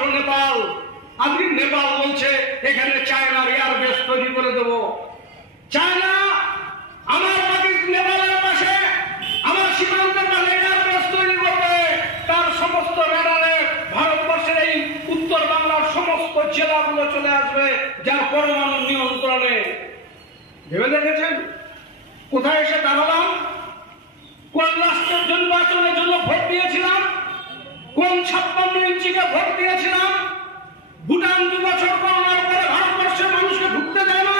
রাষ্ট্র নেপাল। আজকে নেপাল বলছে এখানে চায়নার এয়ারবেস তৈরি করে দেব। চায়না আমার নেপালের পাশে, আমার সীমান্তের পাশে এয়ারবেস তৈরি করবে। তার সমস্ত রেডারে ভারতবর্ষের এই উত্তর বাংলার সমস্ত জেলাগুলো চলে আসবে, যার পরমাণু নিয়ন্ত্রণে। ভেবে দেখেছেন কোথায় এসে দাঁড়ালাম? কোন রাষ্ট্রের নির্বাচনের জন্য ভোট দিয়েছিলাম? কোন 56 ইঞ্চিকে ভোট দিয়েছিলাম? ভুটান 2 বছর করোনার পরে ভারতবর্ষের মানুষকে ঢুকতে দেয় না।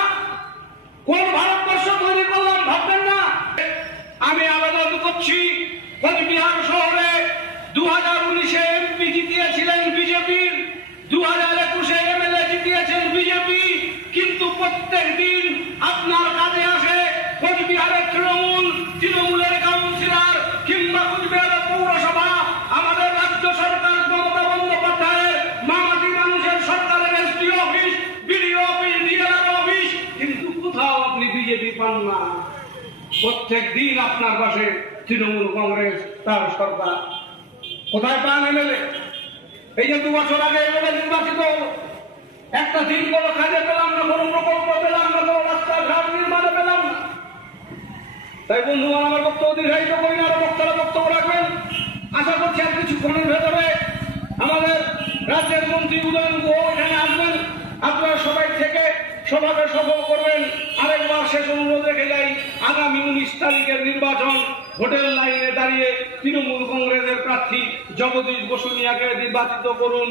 কোন ভারতবর্ষ তৈরি করলাম ভাববেন না। আমি আবেদন করছি, কোচবিহার শহরে 2019-এ এমপি জিতিয়েছিলেন বিজেপির, 2021-এ এমএলএ জিতিয়েছেন বিজেপি, কিন্তু প্রত্যেক দিন আপনার কাজে আসে কোচবিহারের তৃণমূলের কাউন্সিলর কিংবা কোচবিহারের পৌরসভা, আমাদের রাজ্য সরকার মমতা বন্দ্যোপাধ্যায়ের মামাটি মানুষের সরকারের SD office, BDO office, DLR office, কিন্তু কোথাও আপনি বিজেপি পান না। প্রত্যেক দিন আপনার পাশে তৃণমূল কংগ্রেস, তার সরকার। কোথায় পান এমএলএ? এই যে 2 বছর আগে এমএলএ নির্বাচিত হলো, একটা দিন কোনো কাজে পেলাম না, কোনো প্রকল্প পেলাম না, কোনো রাস্তাঘাট নির্মাণে পেলাম না। তাই বন্ধুগণ, আমার বক্তব্য দীর্ঘায়িত করি না, আরো বক্তারা বক্তব্য রাখবেন। আশা করছি আর কিছুক্ষণের ভেতরে আমাদের রাজ্যের মন্ত্রী উদয়ন গুহ এখানে আসবেন। আপনারা সবাই থেকে সভাকে সফল করবেন। আরেকবার শেষ অনুরোধ রেখে যাই, আগামী 19 তারিখের নির্বাচন, ভোটের লাইনে দাঁড়িয়ে তৃণমূল কংগ্রেসের প্রার্থী জগদীশ বসুনিয়াকে নির্বাচিত করুন।